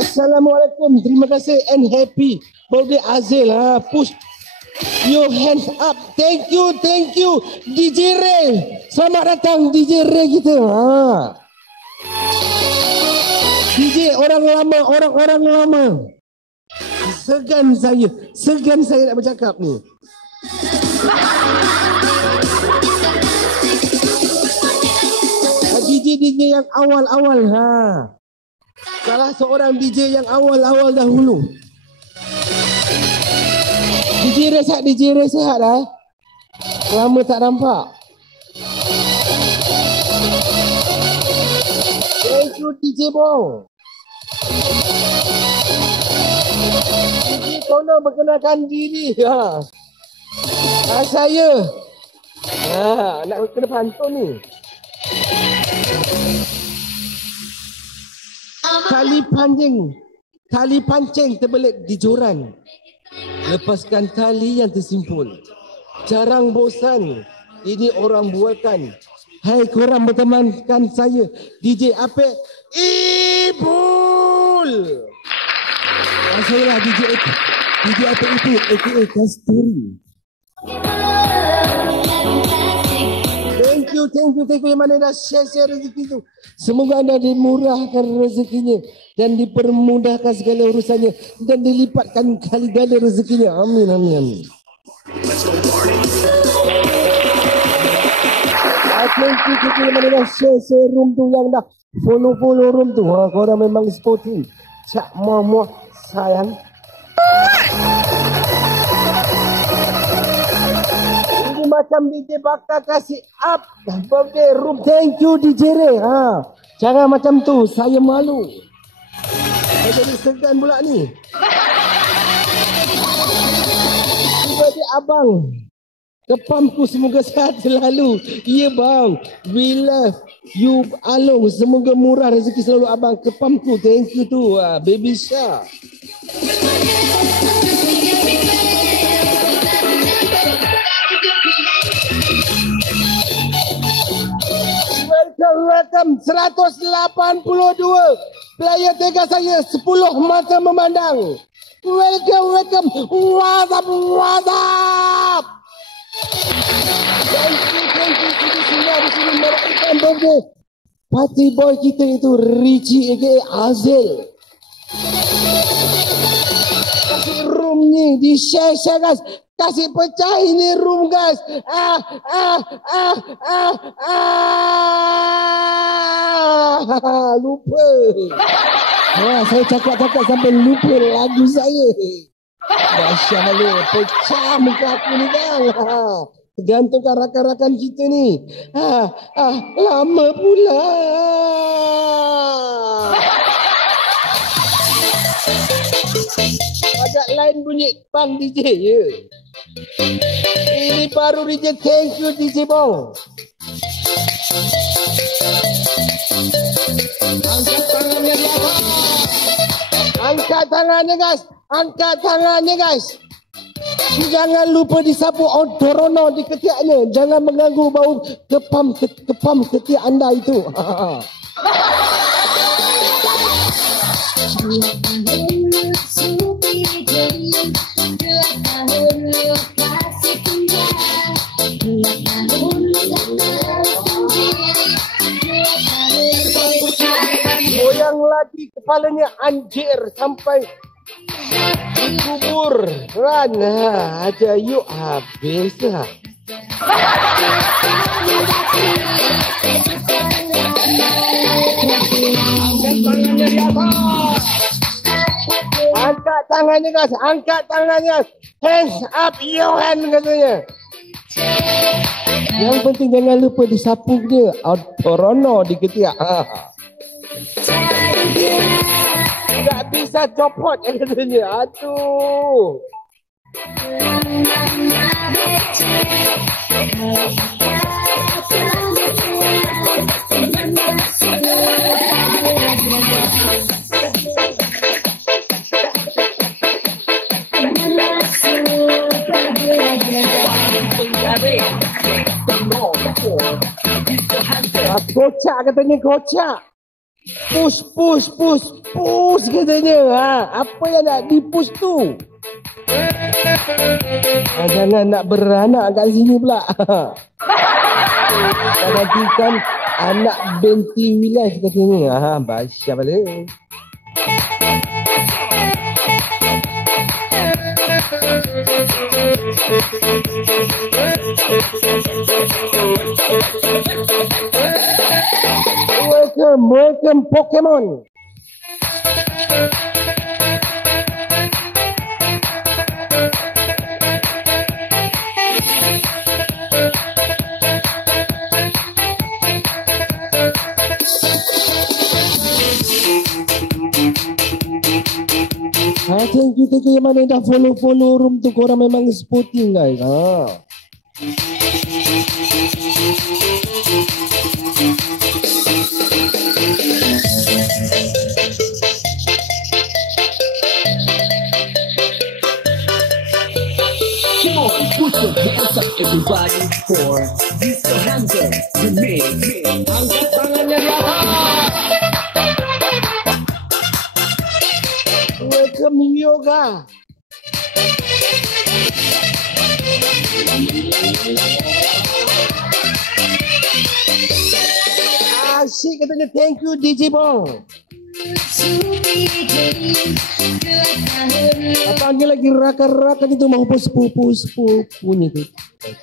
Assalamualaikum, terima kasih and happy birthday Azil. Push your hands up. Thank you DJ Ray. Selamat datang DJ Ray kita. DJ orang lama. Segan saya nak bercakap ni. DJ yang awal-awal salah seorang DJ yang awal-awal dahulu. DJ Ray sihat lah. Lama tak nampak. Thank you DJ Bong. DJ tolong perkenalkan diri. Saya. Nak kena pantun ni. Tali pancing terbelit di joran. Lepaskan tali yang tersimpul. Jarang bosan. Ini orang buatan. Hai korang bertemankan saya DJ Apek Ibul. Saya lah DJ Apek itu aka Kasturi. Thank you yang mana dah share rezeki tu. Semoga anda dimurahkan rezekinya dan dipermudahkan segala urusannya dan dilipatkan kali ganda rezekinya. Amin. Thank you yang mana dah share room tu, yang dah follow room tu. Korang memang sporty. Cak muah sayang. Macam DJ bakal kasih up birthday room. Thank you DJ Ray. Jangan macam tu, saya malu. Saya jadi segan pula ni. Birthday abang. Kepamku semoga sehat selalu. Ya bang. We love you Along. Semoga murah rezeki selalu abang. Kepamku. Thank you tu Baby Syah. Welcome 182 player tega saya 10 mata memandang. Welcome. What's up? Thank you di sini meraihkan birthday party boy kita itu Richie aka Azil. Kasih room ni di share guys. Kasih pecah ini room guys. Lupa. Saya cakap sampai lupa lagu saya. Dahsyat lu. Pecah muka aku ni kan. Tergantungkan rakan-rakan kita ni. Lama pula. Agak lain bunyi bang DJ ya. Ini baru DJ. Thank you DJ Bong. Angkat tangannya guys. Jangan lupa disapu Odorono di ketiaknya. Jangan mengganggu bau kepam ketiak anda itu. Goyang lagi kepalanya anjir sampai dikubur. Aja yuk habis lah. Angkat tangannya guys. Hands up your hand katanya. Yang penting jangan lupa disapu dia. Odorono di ketiak. Tak bisa copot katanya. Aduh. Kocak katanya, kocak. Push katanya. Apa yang nak di-push tu? Jangan nak beranak kat sini pula. Nanti kan anak binti wilayah katanya. Basyah balik. Welcome Pokemon. Thank you yang mana dah follow room tu, korang memang sporting guys. Come on, put your hands up everybody for Mr. Handsome, the main. Angkat tangannya rahat. Welcome yoga. Asyik katanya, thank you DJ Bong. Panggil lagi rakan-rakan itu mau sepupu ni tu.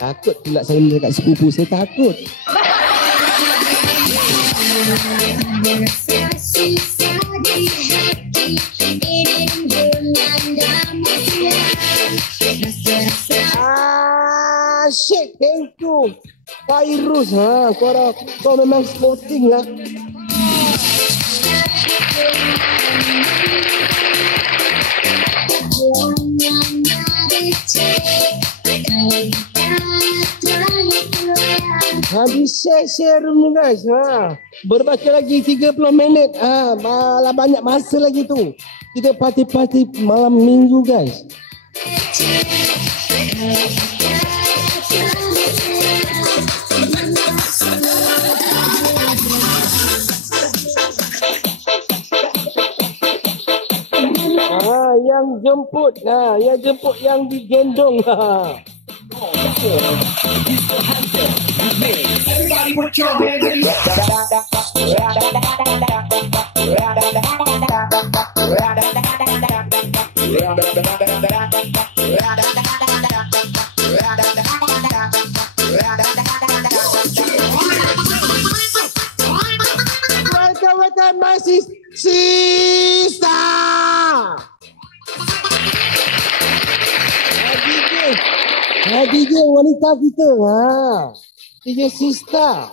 Takut pula saya dekat sepupu, saya takut. Asyik, thank you Fairuz. Kau memang sporting lah. Habis share room ni guys. Berbaca lagi 30 minit. Malah banyak masa lagi tu. Kita parti-parti malam minggu guys. Yang jemput, yang jemput yang digendong. Everybody put your hands in the Welcome my sister. DJ wanita kita. DJ Sista.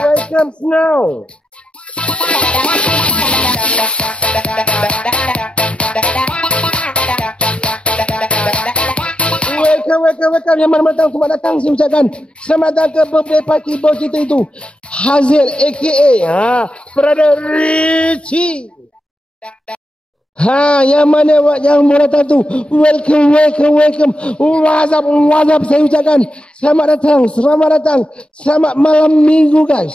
Welcome Snow. Welcome yang mana datang, selamat datang saya ucapkan. Selamat datang ke birthday party bos kita itu, Hazil aka Brother Richie. Yang mana yang mau datang tu, welcome. What's up saya ucapkan. Selamat datang. Selamat malam minggu guys.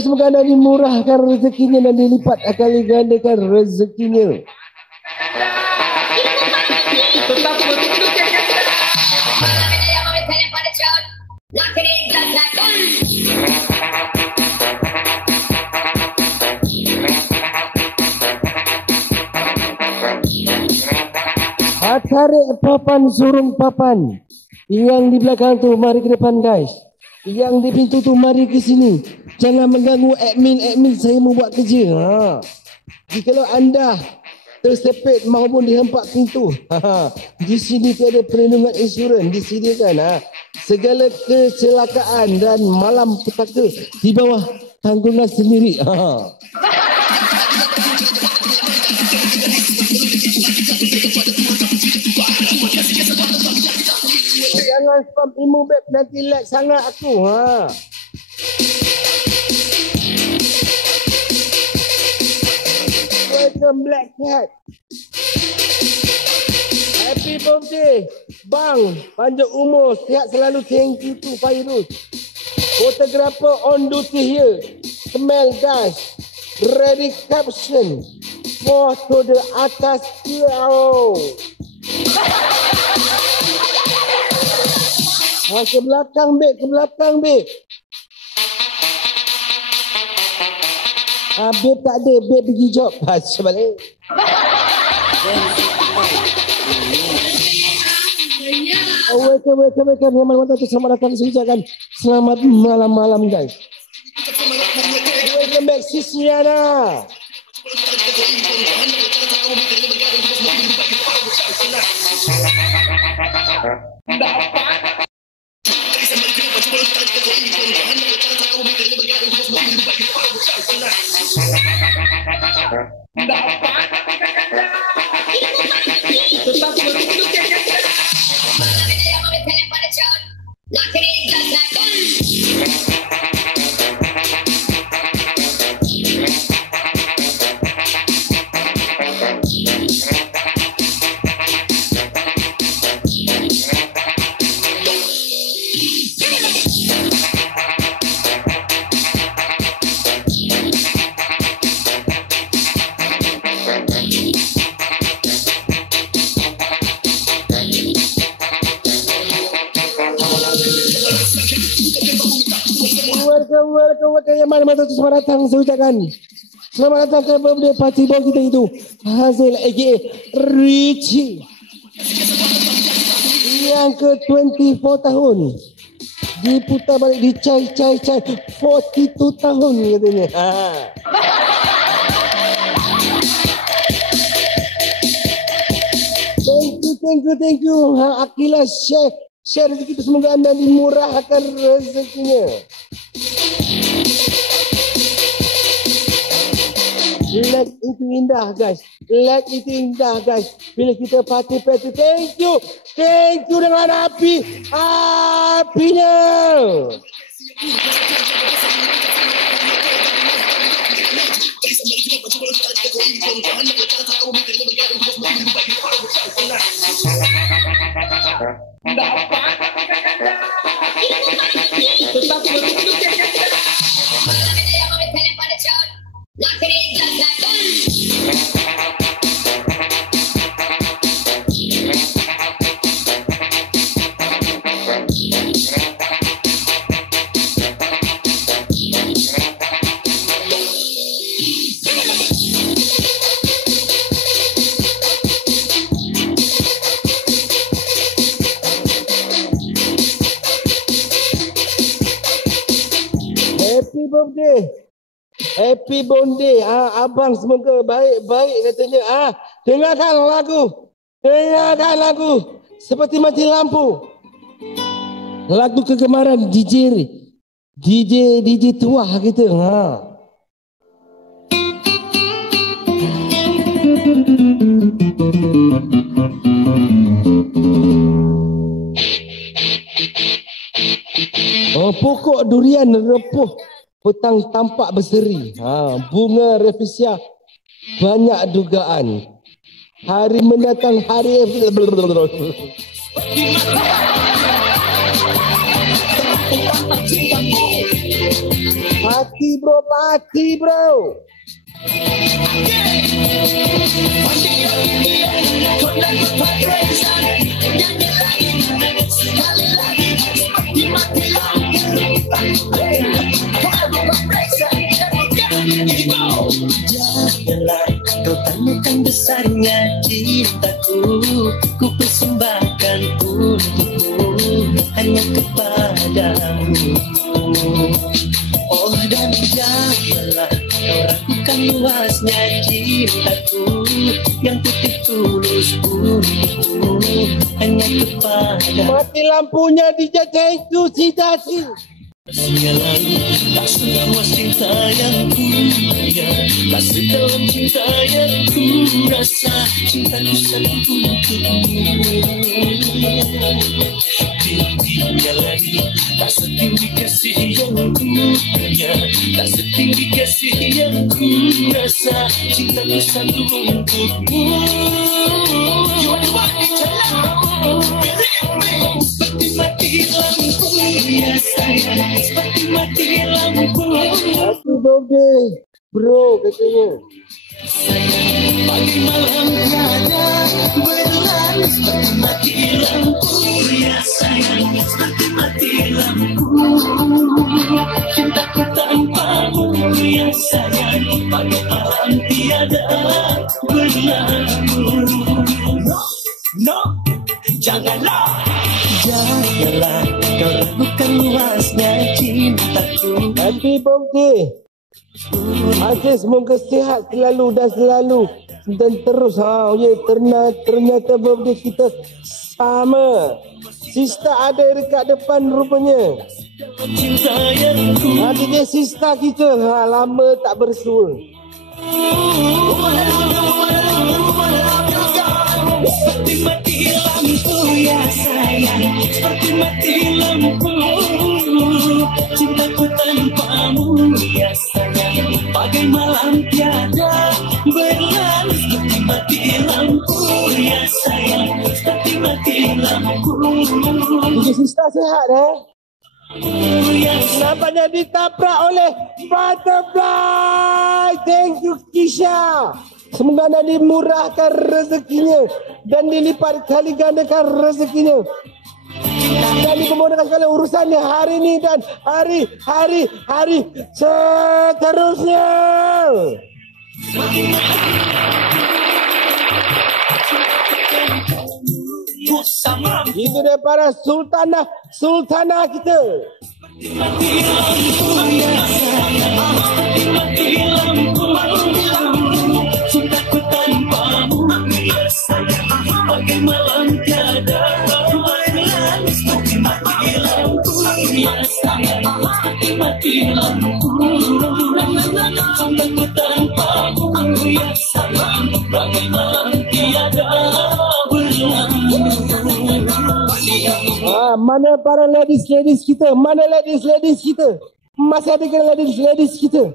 Semoga anda dimurahkan rezekinya dan dilipat kali gandakan rezekinya. Tarik papan surung papan. Yang di belakang tu mari ke depan guys. Yang di pintu tu mari ke sini. Jangan mengganggu admin saya membuat kerja. Jikalau anda tersepit maupun dihempak pintu, di sini tiada perlindungan insurans disediakan. Segala kecelakaan dan malam petaka di bawah tanggungan sendiri. Jangan spam emo beb, nanti lag sangat aku. Welcome Black Cat. Happy birthday bang, panjang umur, sihat selalu. Thank you to Fairuz. Photographer on duty here. Smell guys. Ready caption. Foto the atas kiau. Ke belakang beb, ke belakang beb. Beb tak ada, beb pergi job. Macam balik. Welcome. Selamat datang, saya ucapkan selamat malam guys. Welcome back Sisiana. Welcome. Selamat datang, saya ucapkan selamat datang ke birthday party bawah kita itu. Hazil aka Richie yang ke 24 tahun diputar balik di cai 42 tahun katanya. Thank you. Akilah share rezeki itu, semoga anda dimurahkan rezekinya. Lag itu indah guys. Bila kita party. Thank you dengan apinya. Happy birthday. Abang semoga baik-baik katanya. Dengarkan lagu seperti mati lampu. Lagu kegemaran DJ tua kita. Pokok durian repuh, petang tampak berseri. Bunga revisia banyak dugaan. Hari mendatang hari Party bro. Janganlah kau tanyakan besarnya cintaku, ku persembahkan untukmu. padamu. Oh dan janganlah kau ragukan luasnya cintaku yang putih tulus untukmu hanya kepada. Mati lampunya dijajah itu Citati. Lalu tak seluas cinta yang ku punya, tak sedalam cinta yang ku rasa. Cintaku satu untukmu. Tingginya lagi tak setinggi kasih yang ku punya, tak setinggi kasih yang ku rasa. Cintaku satu untukmu. Seperti mati lampu ya sayang, seperti mati lampu. Happy birthday bro katanya. Sayang pagi malam tiada berlalu, seperti mati lampu ya sayang, seperti mati lampu. Cintaku tanpamu ya sayang, pagi malam tiada berlalu. No, janganlah kau ragukan luasnya cintaku. Happy birthday Aziz, semoga sihat selalu dan selalu dan terus. Ternyata birthday kita sama. Sista ada dekat depan rupanya. Nanti dia sista kita. Lama tak bersua. Seperti mati lampu ya sayang, seperti mati lampu. Cintaku tanpamu ya sayang, bagai malam tiada berlalu. Seperti mati lampu ya sayang, seperti mati lampu. Jadi sista sihat Nampaknya ditabrak oleh butterfly. Thank you Kisha. Semoga anda dimurahkan rezekinya dan dilipat kali gandakan rezekinya. Dan dimudahkan sekali urusannya hari ini dan hari seterusnya. Itu daripada sultanah kita. Cintaku tanpamu ya sayang, bagai malam tiada berlalu. Seperti mati lampu ya sayang, seperti mati lampu. Cintaku tanpamu ya sayang, bagai malam tiada berlalu. Mana para ladies kita? Mana ladies kita? Masih ada ke ladies kita?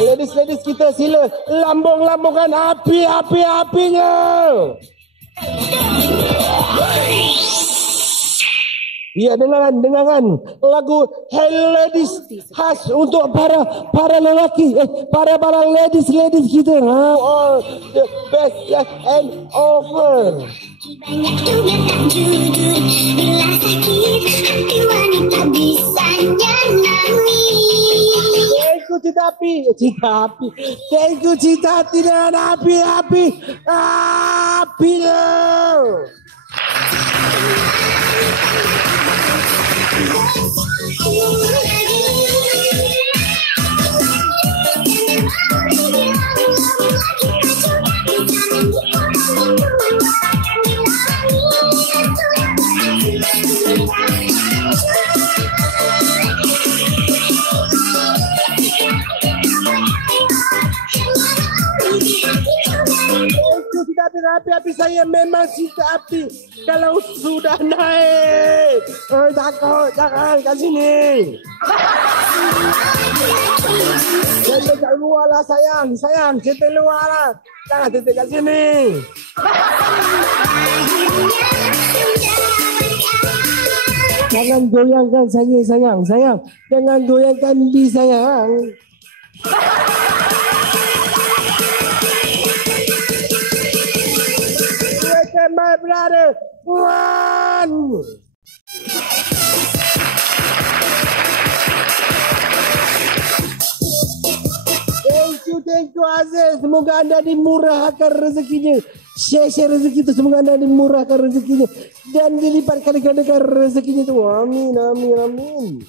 Ladies kita sila lambung-lambungkan api-apinya. Ya, dengarkan lagu Hey Ladies khas untuk para lelaki, para ladies kita. All the best and over. Banyak tugaskan jujur, bila sakit hati wanita bisa nyanyi. Thank you Citapi. Thank you Citati dengan api-api. Api-api saya memang cinta api. Kalau sudah naik, takut, jangan kat sini. Kita kat luar lah sayang, kita luar lah. Jangan titik kat sini. Jangan goyangkan saya sayang. Jangan goyangkan di sayang. My brother, one. Thank you Aziz. Semoga anda dimurahkan rezekinya Share rezeki itu, semoga anda dimurahkan rezekinya dan dilipat kali-kali rezekinya itu. Amin, amin, amin.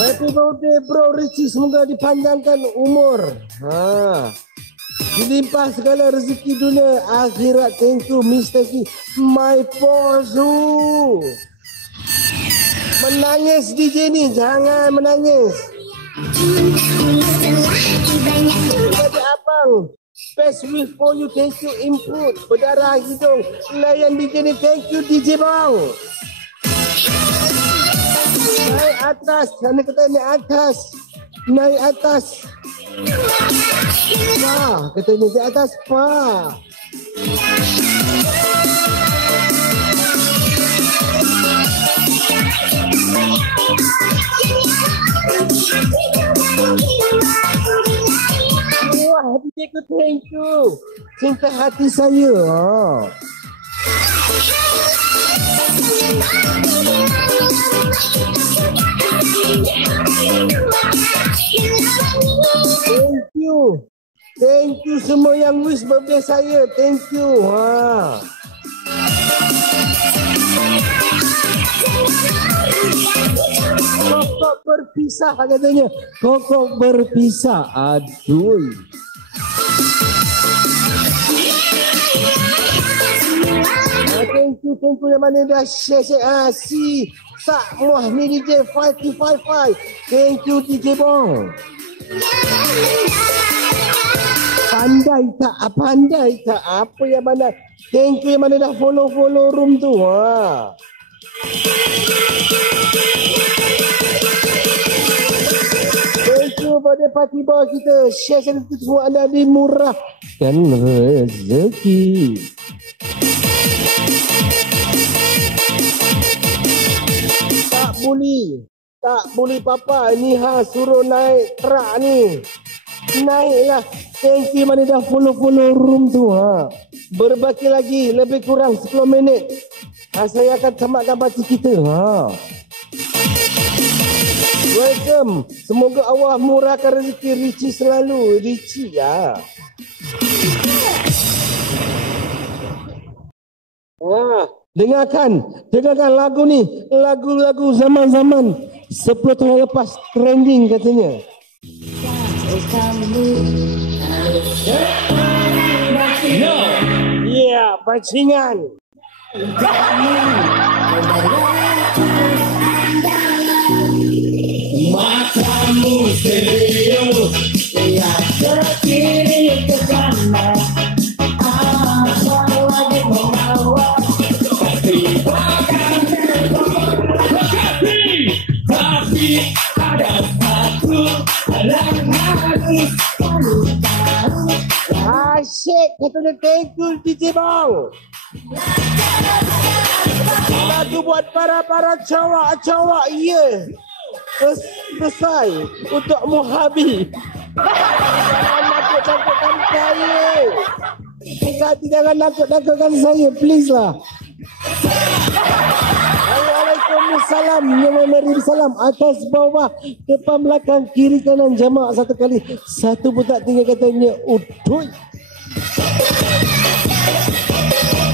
Happy birthday bro Richie, semoga dipanjangkan umur. Dilimpah segala rezeki dunia akhirat. Thank you Mr. Ki, my posu. Menangis DJ ni, jangan menangis. Kepada abang, best wish for you, thank you input. Berdarah hidung, layan DJ ni, thank you DJ bang. Naik atas, sana kata naik atas. Naik atas. Pa, katanya naik atas pa. Wah, happy day, thank you. Cinta hati saya. Thank you. Thank you semua yang wish birthday saya. Thank you. Kokok berpisah katanya. Kokok berpisah. Aduh. Thank you yang mana dah share. Si Sak Muah ni DJ 5255. Thank you DJ Bong. Pandai tak apa yang mana. Thank you yang mana dah follow room tu. Thank you pada party bawah kita. Share semua anda dimurahkan rezeki. Tak boleh papa ni suruh naik terak ni. Naiklah. Thank you mana dah follow room tu. Berbaki lagi lebih kurang 10 minit. Saya akan tamatkan parti kita. Welcome. Semoga Allah murahkan rezeki Richie selalu. Richie ya. Dengarkan lagu ni. Lagu zaman-zaman 10 tahun lepas trending katanya. Ya, bajingan. Matamu serius, lihat ke kiri ke kanan. Apa lagi membawa? Tapi ada satu yang harus kamu tahu. Asyik katanya thank you DJ Bang. Lagu buat para cowok-cowok, ya. Selesai untuk Muhabi. Jangan nakut-nakutkan saya. Jangan nakut-nakutkan saya, please lah. Waalaikumsalam. Yang memberi salam atas bawah, depan belakang, kiri kanan, jamaah satu kali. Satu pun tak tinggal katanya. Uduy.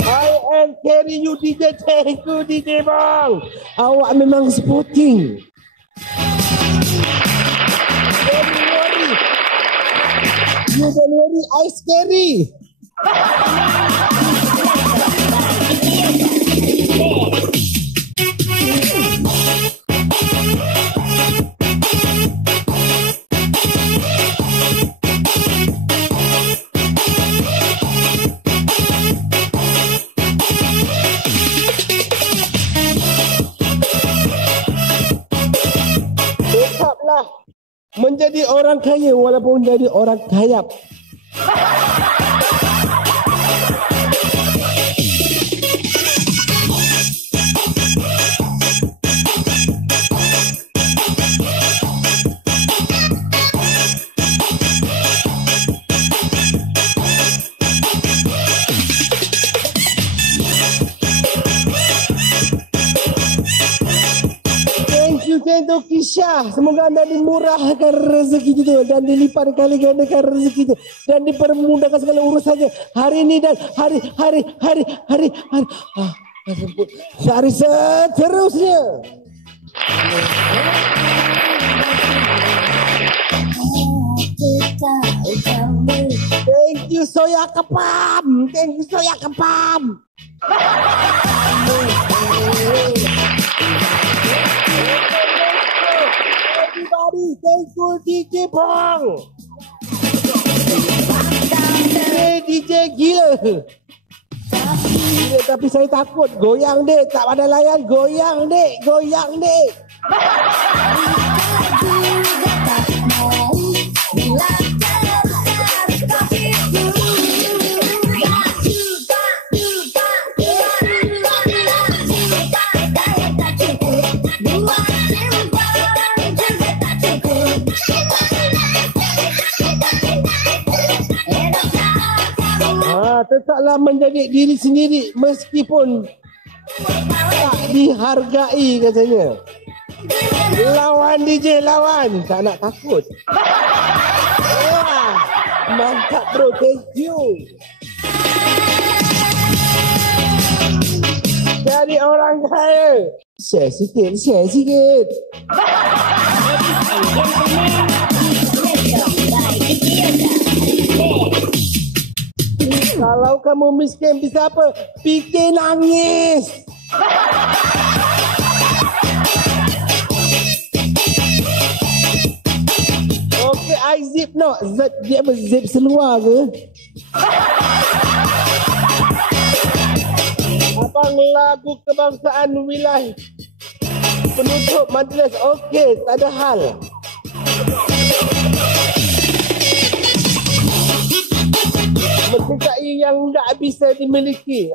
I am carry you DJ. Thank you DJ bang. Awak memang sporting. Don't worry, I scary. Tetaplah menjadi orang kaya walaupun jadi orang kayap. Untuk Kisha, semoga anda dimurahkan rezeki itu dan dilipat kali gandakan rezeki itu dan dipermudahkan segala urusannya hari ini dan hari seterusnya. Thank you Soya Kepam. Thank you Soya Kepam. Everybody, thank you DJ Pong. DJ gila. Tapi saya takut. Goyang dek. Tak ada layan. Goyang dek. Goyang dek. Tetaplah menjadi diri sendiri meskipun tak dihargai katanya. Lawan DJ, lawan. Tak nak takut. Mantap bro, thank you. Jadi orang kaya. Share sikit. Kalau kamu miskin bisa apa? Fikir nangis. Okey, I zip no. Dia zip seluar ke? Abang lagu kebangsaan wilayah penutup majlis. Okey, tak ada hal. Mencintai yang tak bisa dimiliki.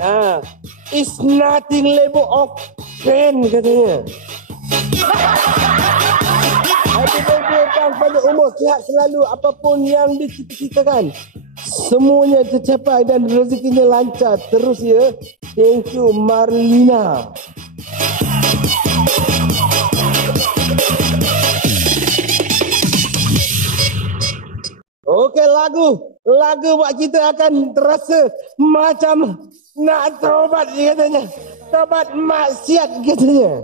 It's nothing level of pain katanya. Happy birthday bang, panjang umur, sihat selalu, apapun yang dicita-citakan semuanya tercapai dan rezekinya lancar terus ya. Thank you Marlina. Okey, lagu buat kita akan terasa macam nak tobat katanya. Tobat maksiat katanya.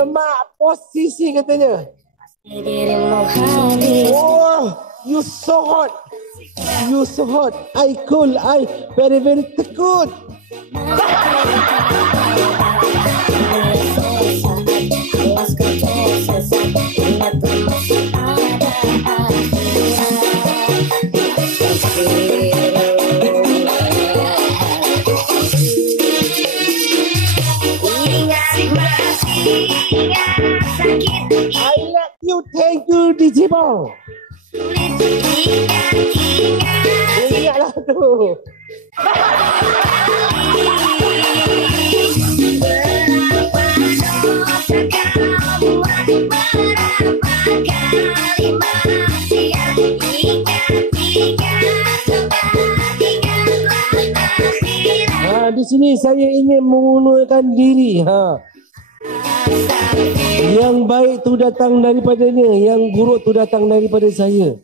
Emak posisi katanya. Oh, you so hot. You so hot. I cool. I very takut. I love you, thank you, DJ Bang. Ingatlah tu. Di sini saya ingin mengundurkan diri. Yang baik tu datang daripadanya, yang buruk tu datang daripada saya.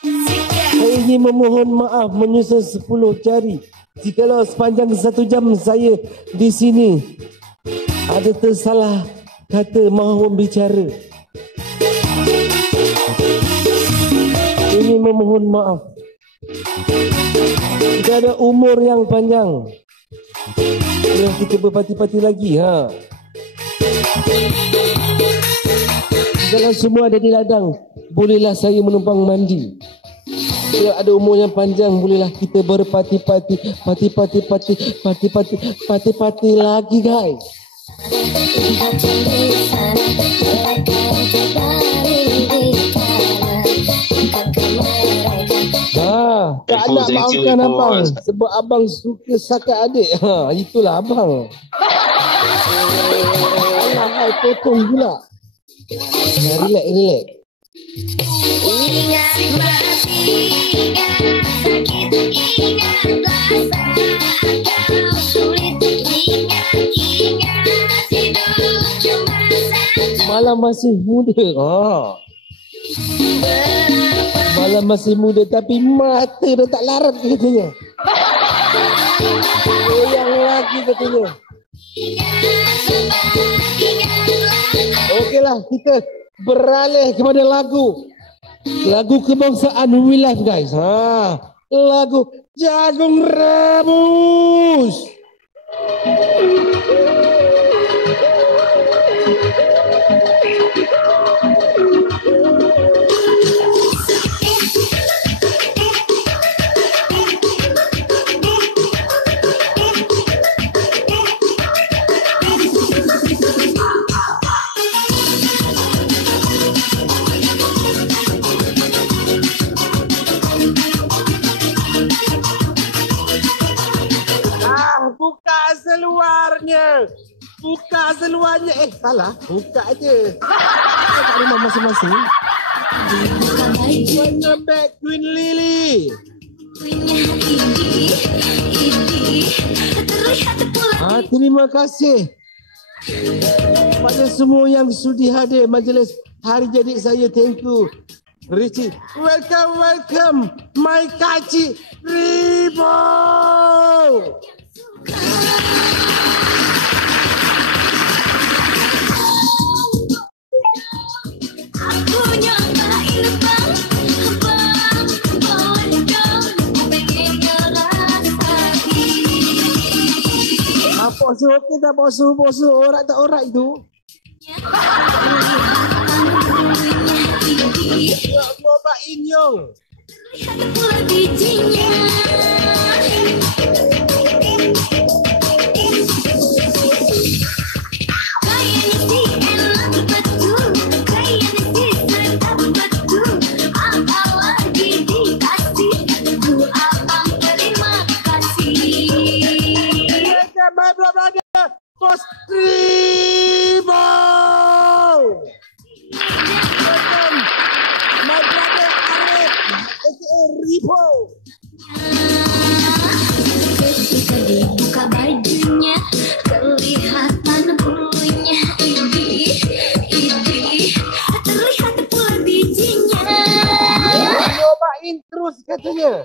Saya ingin memohon maaf menyusun 10 jari jikalau sepanjang 1 jam saya di sini ada tersalah kata maupun bicara. Ini memohon maaf. Kita ada umur yang panjang. Yang kita berparti-parti lagi. Jangan semua ada di ladang. Bolehlah saya menumpang mandi. Kalau ada umur yang panjang, bolehlah kita berparti-parti. Parti-parti lagi, guys. Tak nak maafkan abang sebab abang suka sakat adik. Itulah abang. Alah, potong pula. Relax. Ingat mati, ingat sakit, ingat rasa kau sulit. Ingat hidup cuma satu. Malam masih muda. Malam masih muda tapi mata dah tak larat katanya. Yang lagi katanya. Okeylah, kita beralih kepada lagu kebangsaan We Live, guys. Lagu Jagung Rebus. Buka seluarnya. Salah. Buka aje. Kat rumah masing-masing. Welcome back Queen Lily. Terima kasih pada semua yang sudi hadir majlis hari jadi saya. Thank you Richie. Welcome my kacik Ribo. Aku nyobain bang, boleh dong, pengen ngerasai. Poso okey tak poso? Orak tak orak itu? Cobain Yong. Lihat pula bijinya. Bos Ribo. My brother Arif, aka Ribo. Ketika dibuka bajunya, kelihatan bulunya. Idih, terlihat pula bijinya. Cobain terus katanya.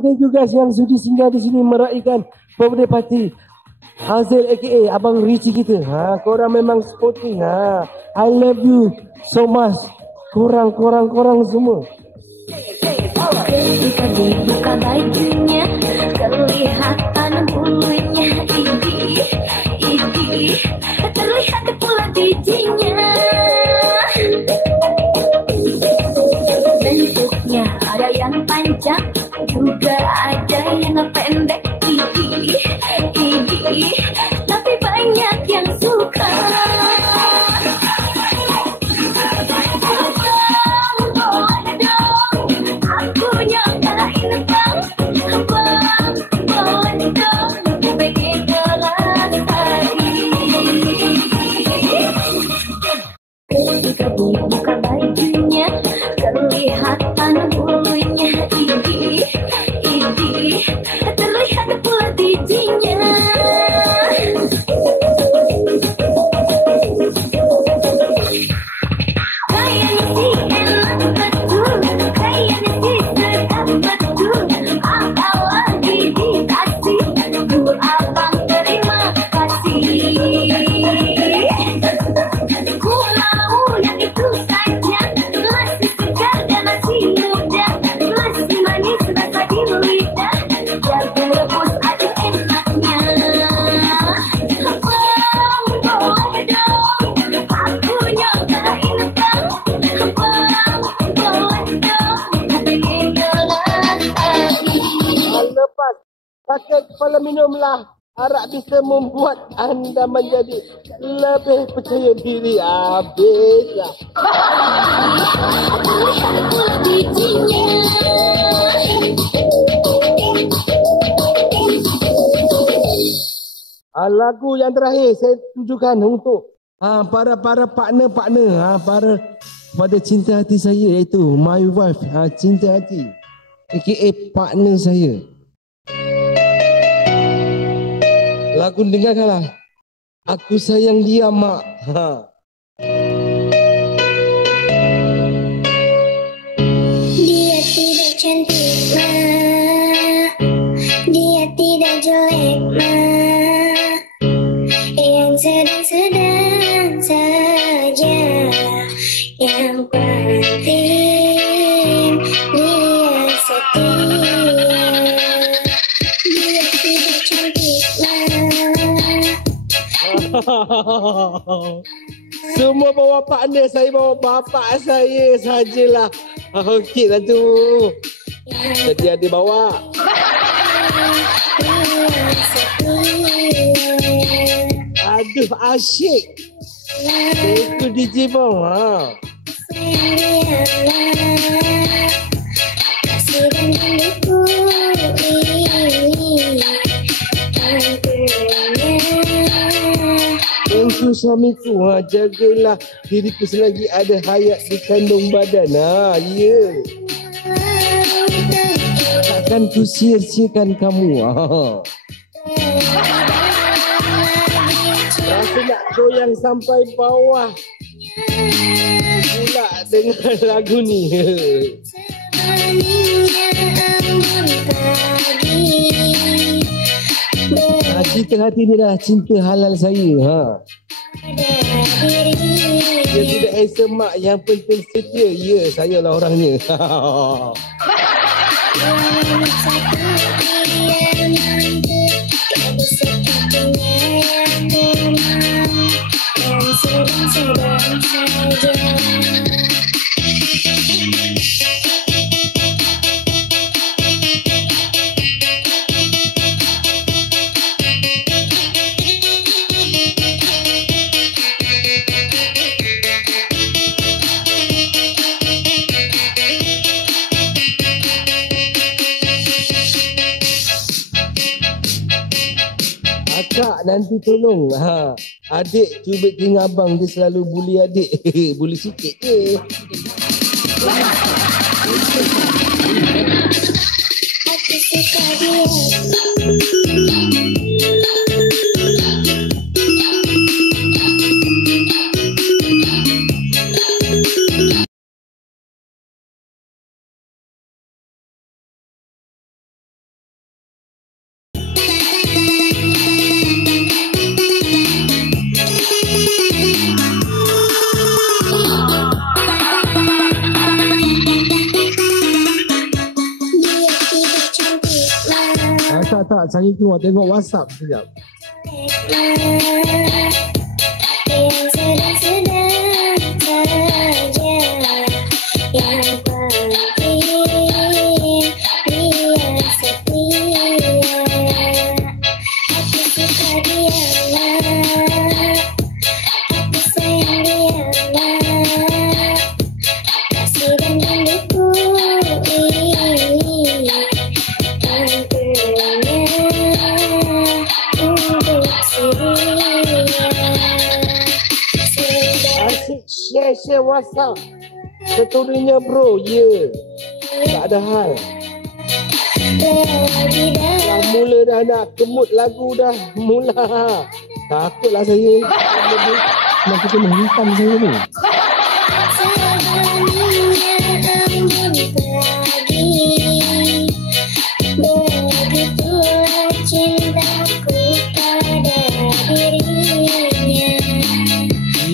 Thank you guys yang sudi singgah di sini meraihkan birthday party Hazel aka Abang Richie kita. Korang memang sporting. I love you so much. Korang semua. Ketika dibuka bajunya, kelihatan bulunya. Idih, terlihat pula bijinya. Bentuknya ada yang panjang, yang pendek, tapi banyak yang suka. Aku nyobain bang, boleh dong, pergi kelas tadi. Ketika buka bajunya, kelihatan bulunya, terlihat pula bijinya. Kayaknya sih enak betul, kayaknya sih sedap betul. Apalagi dikasih, Bu Abang terima kasih. Ku mau yang itu saja, masih segar dan masih muda, masih manis rasa di lidah, jagung rebus aduh enaknya. Bang, boleh dong, aku nyobain bang, boleh dong, pengen kelas tadi. Lepas pakai kepala minumlah. Arak bisa membuat anda menjadi lebih percaya diri. Habislah. Lagu yang terakhir saya tujukan untuk para partner, pada cinta hati saya, iaitu My Wife, cinta hati, aka partner saya. Lagu dengarkanlah. Aku sayang dia mak. Dia tidak cantik mak, dia tidak jelek mak, yang sedang-sedang saja, yang penting dia setia. Dia tidak cantik mak. Semua bawa partner, saya bawa bapak saya sajalah. Okey lah tu. Jadi ada bawa. Aduh asyik. Itu DJ bang. Untuk suamiku, jagalah diriku selagi ada hayat di kandung badan. Ya. Takkan ku sia-siakan kamu. Rasa nak goyang sampai bawah pula dengan lagu ni. Cinta hati ni dah cinta halal saya. Dia tidak handsome mak, yang penting setia. Ya, saya lah orangnya. Kak, nanti tolong. Adik cubit dengan abang, dia selalu bully adik. Bully sikit je. Aku suka dia. Tak, saya keluar tengok WhatsApp sekejap. Yang sedang-sedang saja, yang penting dia setia. share WhatsApp. Story-nya bro, tak ada hal. Dah mula dah nak kemut lagu dah mula. Takutlah saya. Nak kita menghitam saya ni.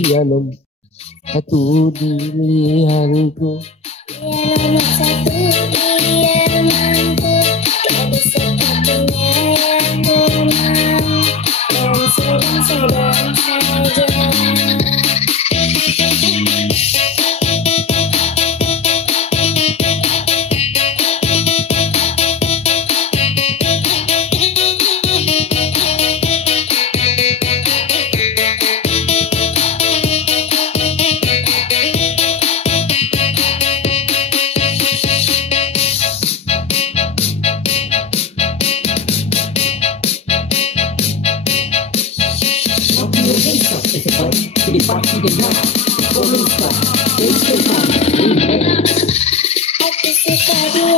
Dia nombor satu pilihanku. Dia nomor satu, dia mampu. Gadis satu-satunya yang ku mau. Dan sedang-sedang saja. Aku suka dia.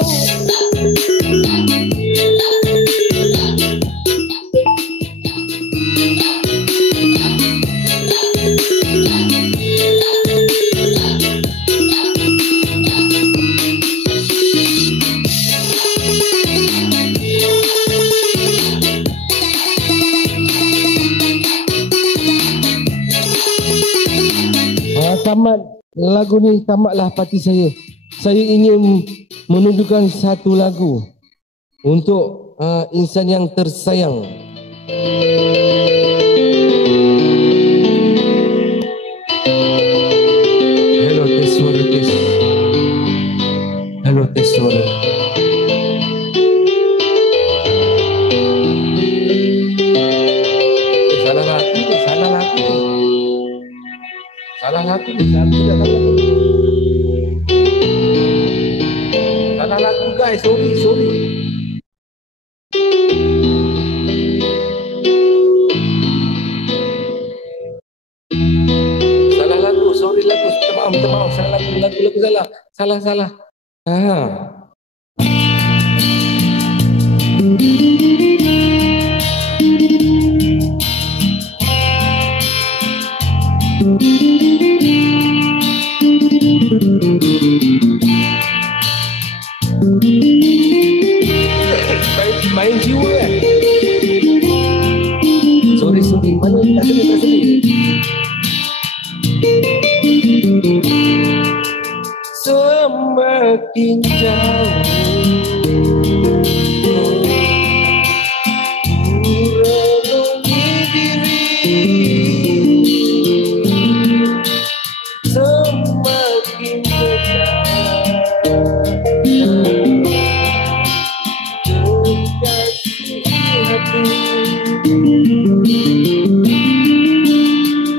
Tamat lagu ni, tamatlah parti saya. Saya ingin menunjukkan satu lagu untuk insan yang tersayang. Hello tes suara tes. Hello tes suara. Salah lagu ni, salah lagu ni. Salah lagu ni, tidak lagu. Salah lagu guys, sorry. Salah lagu, sorry lagu, minta maaf, salah lagu salah. Main jiwa kan? Sorry, mana tak sedih. Semakin jauh kurenungi diri, semakin dekat kekasih hati.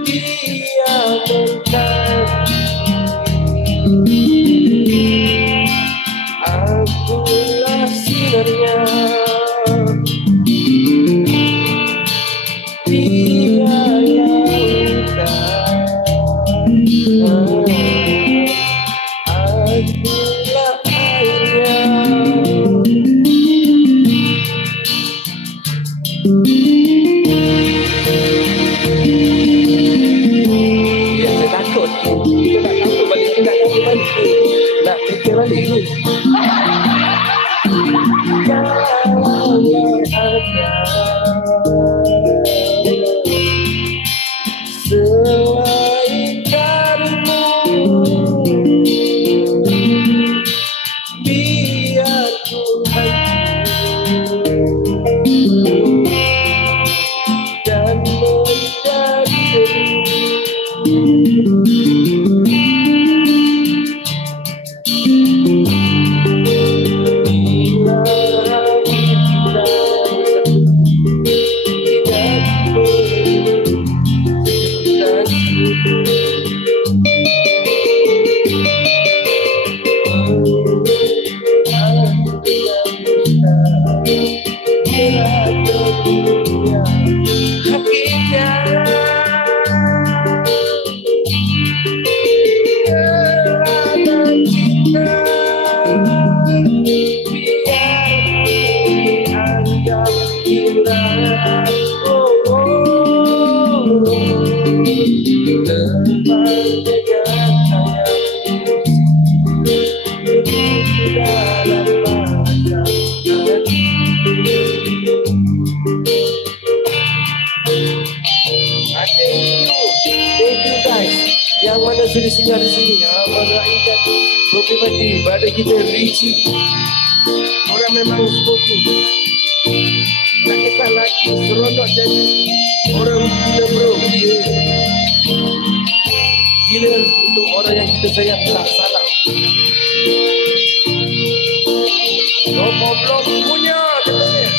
Dia akulah sinarnya, dia lautan, akulah airnya. Ya, saya takut. Kita tak takut balik, kita tak takut balik. Nak fikir balik ni. Kalau ada selain darimu, biar ku hancur dan menjadi dengan sayang dalam mata hati. Thank you guys. Yang mana sudah singgah di sini. Meraihkan kopi mati pada kita Richie. Orang memang sporting. Tak kisah lagi seronok jadi orang gila bro. Gila untuk orang yang kita sayang tak salah. Belum punya katanya.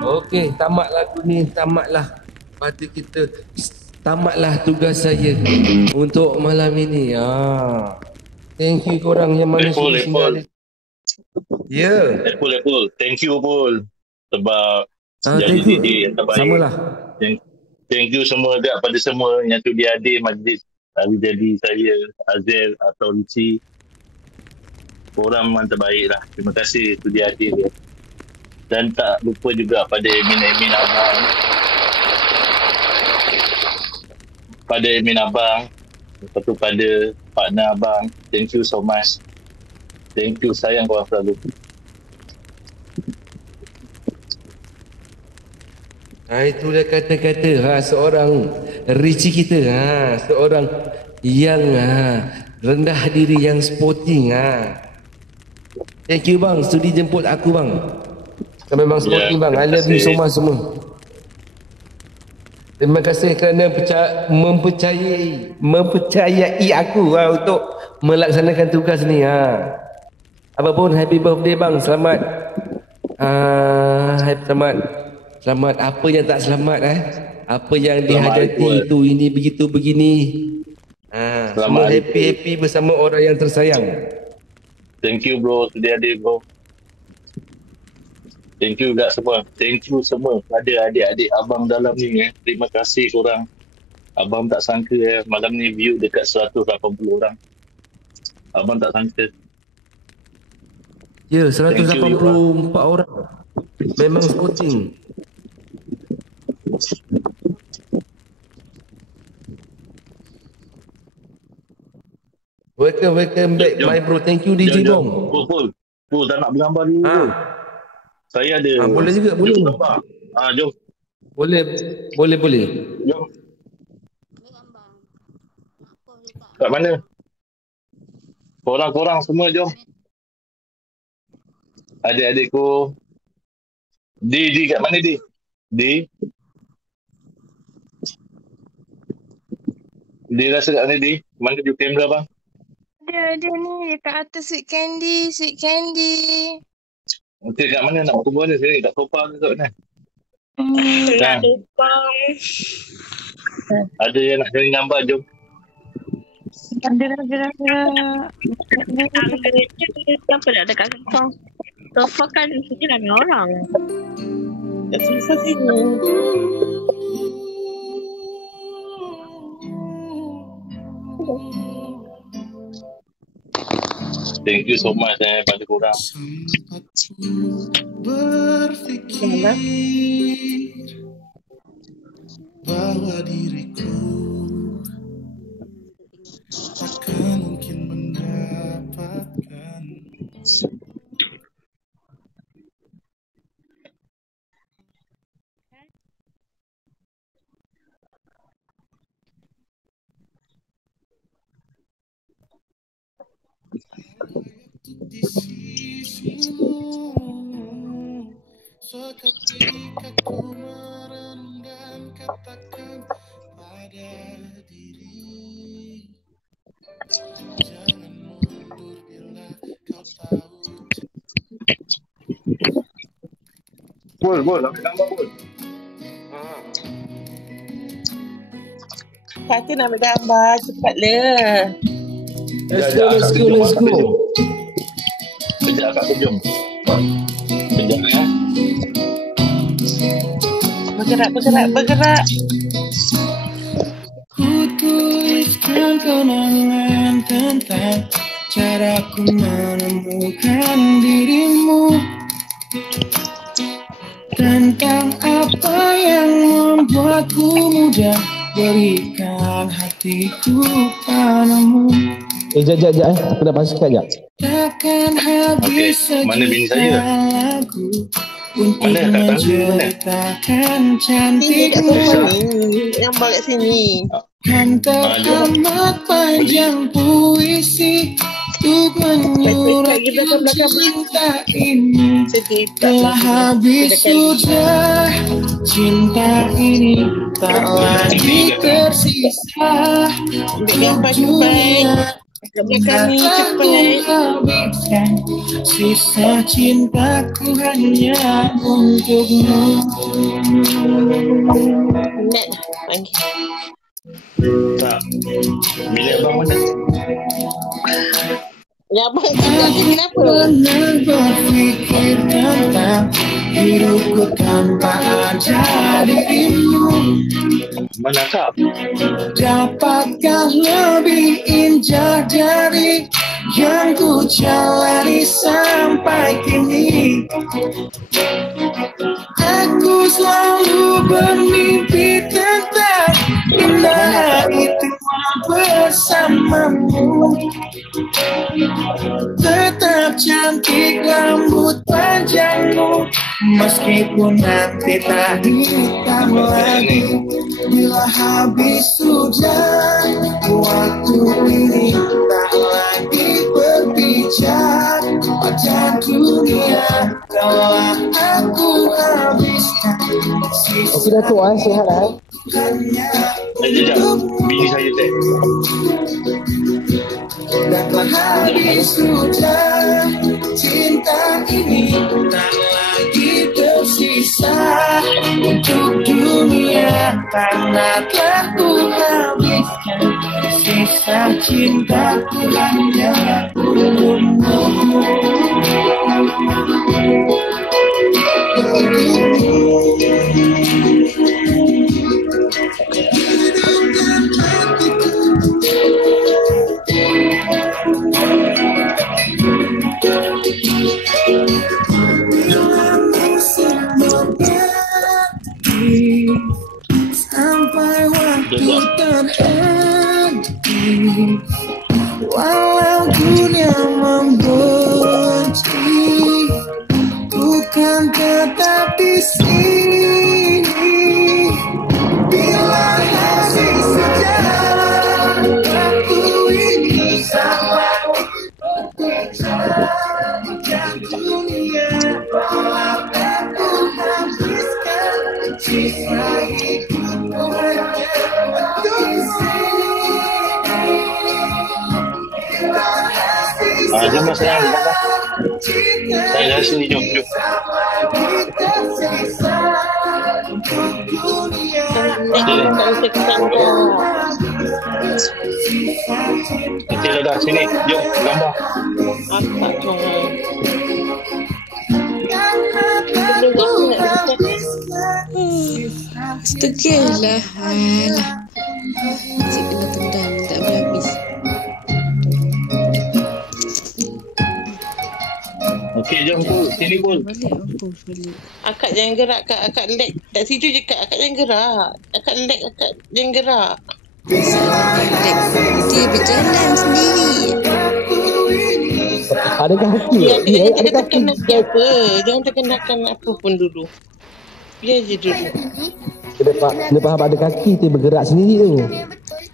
Okey, tamat lagu ni, tamatlah pada kita. Tamatlah tugas saya untuk malam ini. Thank you korang yang mana sudah singgah. Ya. Apple. Thank you Paul sebab jadi thank you. DJ yang terbaik. Samalah. Thank you semua dekat pada semua yang sudi hadir majlis hari jadi saya, Azel atau Richie. Korang memang terbaik lah. Terima kasih sudi hadir dia. Dan tak lupa juga pada admin abang. Pada admin abang. Lepas tu pada partner abang. Thank you so much. Thank you, sayang korang selalu. Itulah kata-kata seorang Richie kita. Seorang yang rendah diri, yang sporting. Thank you bang, sudi jemput aku bang. Kau memang sporting bang. I love you so much semua. Terima kasih kerana mempercayai aku untuk melaksanakan tugas ni. Apapun, happy birthday bang. Selamat. Selamat apa yang tak selamat Apa yang dihajati itu, ini begitu begini. Semua happy bersama orang yang tersayang. Thank you bro, sudah ada bro. Thank you juga semua. Thank you semua pada adik-adik abang dalam ni. Terima kasih korang. Abang tak sangka malam ni view dekat 180 orang. Abang tak sangka. Ya, 184 orang. Memang sporting. Welcome back my bro. Thank you DJ Bong. Full tak nak bergambar dulu. Saya ada. Boleh juga, boleh. Jom. Boleh. Jom. Kat mana? Korang semua jom. Adik-adikku. Di kat mana Di? Di rasa kat mana Di? Mana view kamera bang? Dia ni dekat atas Sweet Candy. Okey, kat mana nak kumpul ni? Sini kat sofa ke kat mana? Tak ada bang. Ada yang nak join gambar, jom. Ada. Kenapa nak dekat sofa? Sofa kan sini ramai orang. Tak susah sini. Thank you so much pada korang. Berfikir bahwa diriku takkan mungkin mendapatkan di sisimu. Seketika ku merenung dan katakan pada diri, jangan mundur bila kau tahu. Bol, ambil gambar Bol. Kata nak ambil gambar, cepatlah. Let's go. Kejap Kak, jom. Kejap ya. Bergerak. Ku tuliskan kenangan tentang caraku menemukan dirimu, tentang apa yang membuatku mudah berikan hatiku padamu. Sekejap. Aku dah pasang sekejap. Takkan habis mana bini saya? lagu untuk Mana kat menceritakan Sini kat cantikmu. sofa ni. Gambar kat sini. Kan teramat panjang puisi untuk menyuratkan cinta ini. Telah habis sudah cinta ini, tak lagi tersisa Ambil gambar cepat. Kat belakang ni cepat. habiskan sisa cintaku hanya untukmu. Nak panggil. Tak. Bilik abang mana? Ya abang lagi kenapa? Pernah berfikir tentang hidupku tanpa ada dirimu. Mana Kak? Dapatkah lebih indah dari yang ku jalani sampai kini? Aku selalu bermimpi tentang indah hari tua bersamamu. Tetap cantik rambut panjangmu, meskipun nanti tak hitam lagi. Bila habis sudah waktu ini, tak lagi berpijak pada dunia. Telah aku habiskan Okey Datuk, sihat lah. hanya Sekejap. Bini saya tak. dan telah habis sudah cinta ini, tak lagi tersisa untuk dunia, karena telah ku habiskan sisa cintaku hanya untukmu. Sampai waktu terhenti, walau dunia membenci, bukan tetap di sini. Bila habis sejarah waktu ini, sampai berbicara dan dunia, walau aku habiskan sisa hidupku hanya untuk Jom mas saya ambil gambar. Saya dari sini, jom. orang tak bisa kesanggah. Okey dah. Sini. Jom gambar. Akak jangan. Belum aku nak bercakap. Setengah lah. Alah. Cik kena tendang. Tak habis. Okey jom Pul. Sini Pul. Balik aku balik. Akak jangan gerak Kak. Akak lag. Kat situ je Kak. Akak jangan gerak. Akak lag. Akak jangan gerak. Dia berjalan sendiri. Adakah hati? Ya, Ya, jangan adakah tekan hati? hati apa. Jangan tekan apa pun dulu. Biar je dulu. Kena faham ada kaki tu bergerak sendiri tu.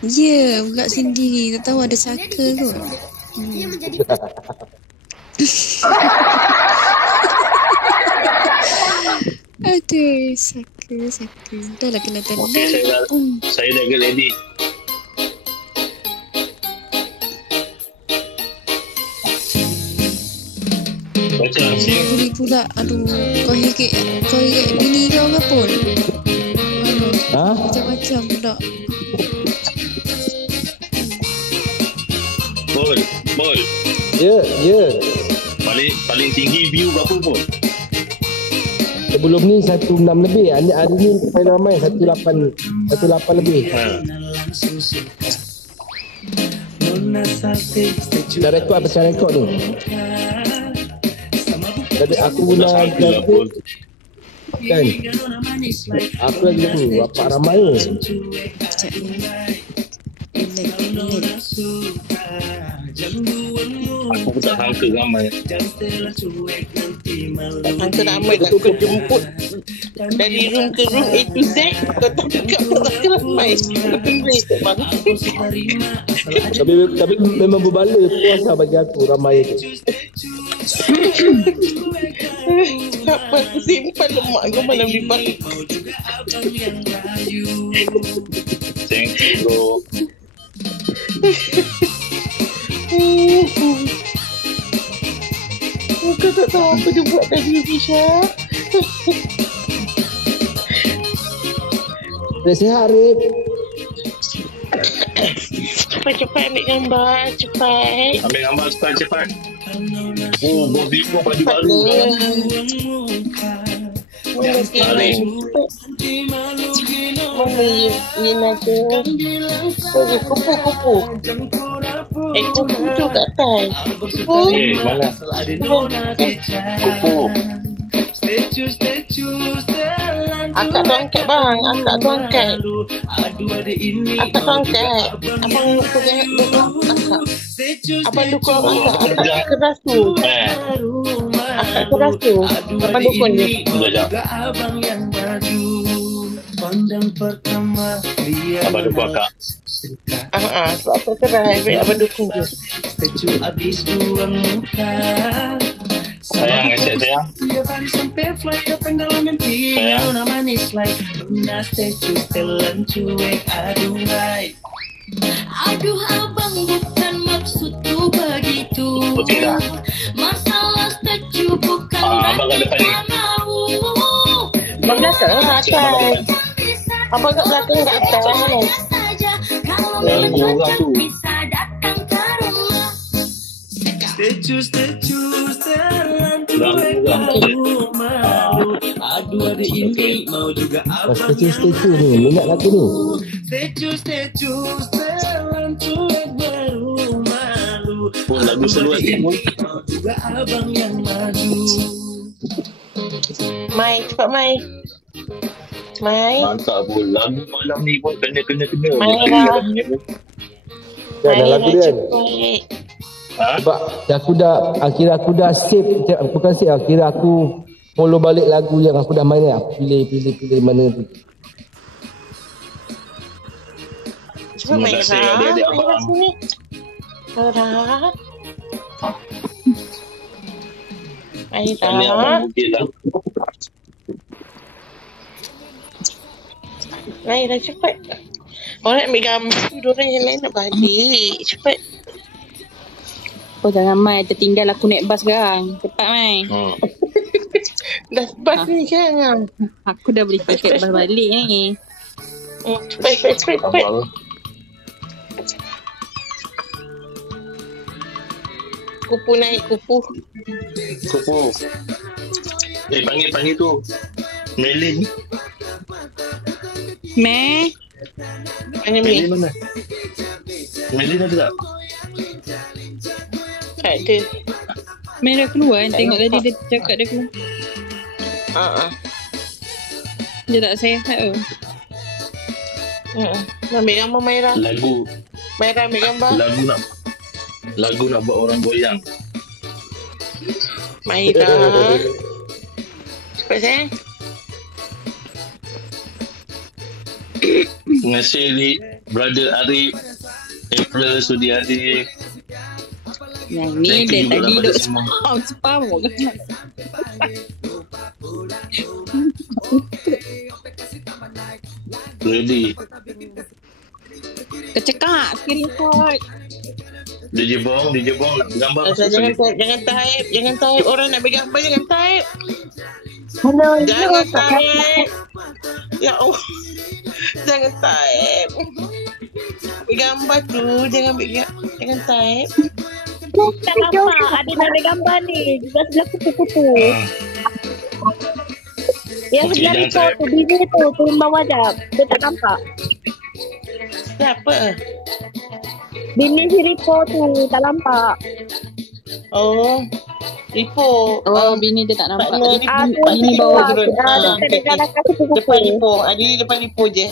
Ya, bergerak sendiri. Tak tahu ada saka kot. Aduh, saka. Dah lah kena tendang. Okey, saya dah get ready. Baca sini. Boleh pula. Aduh, kau higit bini kau ke pun? Mana? Ha? Macam-macam pula. Pul. Ya. Paling tinggi view berapa pun? Sebelum ni 16 lebih. Hari ni paling ramai 18 lebih. Dah rekod apa cara rekod tu? Jadi aku guna Pul. kan. Aku lagi tu apa ramai tu. Sekejap ni. Relax. Aku pun tak sangka ramai. Angka ramai lah kau jemput dari room ke room A to Z. Kau tak cakap kau tak ramai. Kau tunggu esok bang. Tapi memang berbala puas lah bagi aku ramai tu. Apa aku simpan lemak kau malam ni balik. Thank you bro. Kau tak tahu apa dia buat tadi Risha. Dah sihat Rip. Cepat ambil gambar. Cepat. Ambil gambar cepat. Oh, bos Vivo baju baru. Mana Nina tu? Sorry, kupu. Kupu tu kat atas. Mana? Kupu. Akak tu angkat bang. Akak tu angkat. Abang pegang dulu akak. Abang dukung akak. Akak keras tu. Akak keras tu. Abang dukung je. Abang dukung akak. Sebab akak keras. Abang dukung je. Sayang, sayang. Aduh abang bukan maksudku begitu. Masalah statue bukan abang kat depan ni. Abang belakang atas. Abang kat belakang kat atas. Ganggu orang tu. Statue ni minat lagu ni. Pun lagu seluat ni pun. Mai, cepat Mai. Mantap pun. Lagu malam ni pun kena. Mai lah. Dah lagu dia kan. Ha? Sebab aku dah save, bukan save, kira aku follow balik lagu yang aku dah main ni. Aku pilih mana tu. Cepat Mai kasih lah. adik-adik Mai abang. lah sini. Farah. Tanya Aira. abang bukit lah. Aira cepat. Orang nak ambil gambar tu, diorang yang lain nak balik. Cepat. Kau jangan Mai, tertinggal aku naik bas sekarang. Cepat Mai. Dah bas ni kan. Aku dah beli tiket bas balik ni. Cepat. Abang. Kupu naik, kupu. Kupu. Panggil tu. Melin. Meh. Mana Melin ni? mana? Melin ada tak? Tak ada. Meh dah keluar kan. Tengok tadi dia cakap dia keluar. Dia tak sihat tu. Ambil gambar Maira. Maira ambil gambar. Lagu nak buat orang goyang. Maira. Cepat sayang. Terima kasih Brother Arif, April Sudiadi. Yang ni Thank dia you tadi juga duduk kepada semua. spam Ready. Kecekak screenshot. DJ Bong nak gambar. Jangan type. Orang nak ambil gambar, jangan type. Hello, Jangan type. Ya Allah. Jangan type. Ambil gambar tu, jangan type. tak nampak. Ada nak ambil gambar ni. Juga sebelah kupu-kupu. Yang sebelah Okey, Rico tu, bini tu, turun bawah jap. Dia tak nampak. Siapa? Bini si Rico tu, tak nampak. Oh, Ipo. Bini dia tak nampak. Bini bawah turun. Dekat dalam kaki kupu-kupu. Depan Ipo. Depan Ipo je.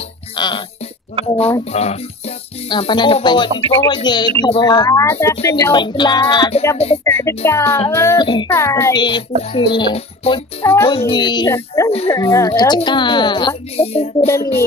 Pandang depan. Bawah je. Di bawah. Takkan jawab pula. Dia berdekat-dekat. Pozi. Kecekak. Aku tunggu dah ni.